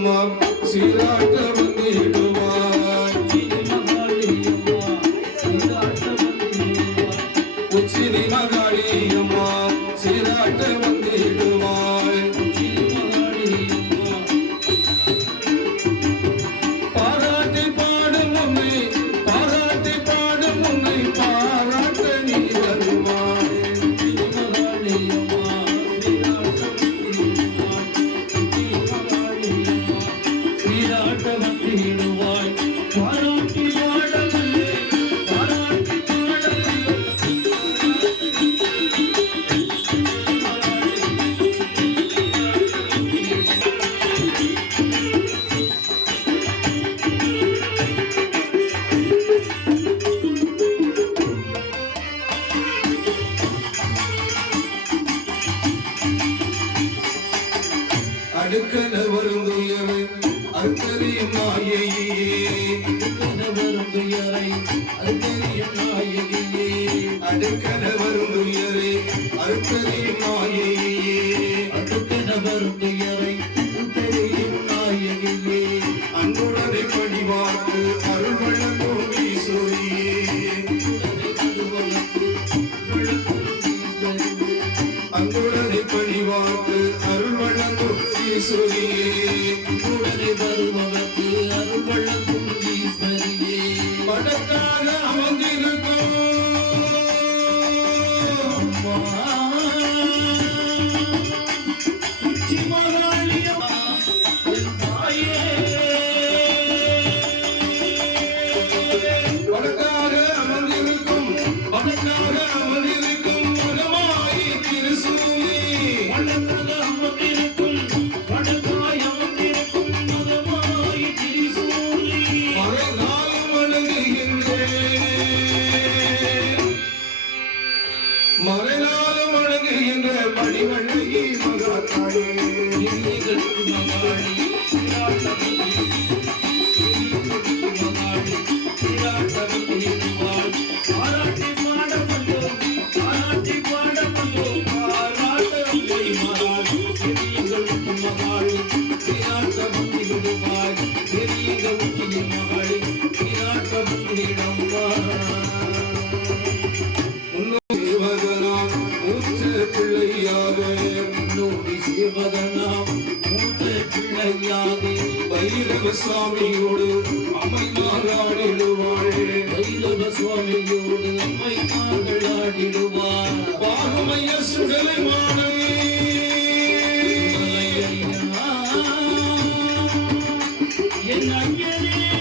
அம்மா சீராட்ட வந்திடுவாய் உச்சினி மகாளி அம்மா சீராட்ட வந்திடுவாய் பாராட்டி பாடும் உன்னை பாராட்டி பாடும் உன்னை பாராட்ட நீ வருவாய் அடுக்கன வருந்துயரை அறுத்தறியும் நாயகியே அடுக்கன வருந்துயரை அறுத்தறியும் நாயகியே அடுக்கன வருந்துயரை அறுத்தறியும் நாயகியே அடுக்கன வருந்துயரை அறுத்தறியும் நாயகியே அன்புடனை பணிவாக்கு அருள் வழங்கும் ஈஸ்வரியே அன்புடனை பணிவாக்கு அருள் வழங்கும் ஈஸ்வரியே உடனே வருபவர்க்கு அருள் வழங்கும் ஈஸ்வரியே படக்காக அமர்ந்திருக்கும் படக்காக அமர்ந்திருக்கும் படக்காக அமர்ந்திருக்கும் மகமாயி திருசூலி படக்காக அமர்ந்திருக்கும் மறைநாளும் அழகுகின்ற மணிவண்ணகி மகாத்தாயே மகாளி பாராட்டி பாட வந்தோம் பாராட்டி பாட வந்தோம் பாராட்ட மகாளி மகாளி சீராட்ட வந்திடுவாய் பெரிய மகாளி சீராட்ட வந்திடம்மா பைரவ சுவாமியோடு அம்மை மாறாடிடுவாள் பைரவ சுவாமியோடு அம்மை மாறாடிடுவாள் பாகமைய சுடலை மாணவி என் ஐயனே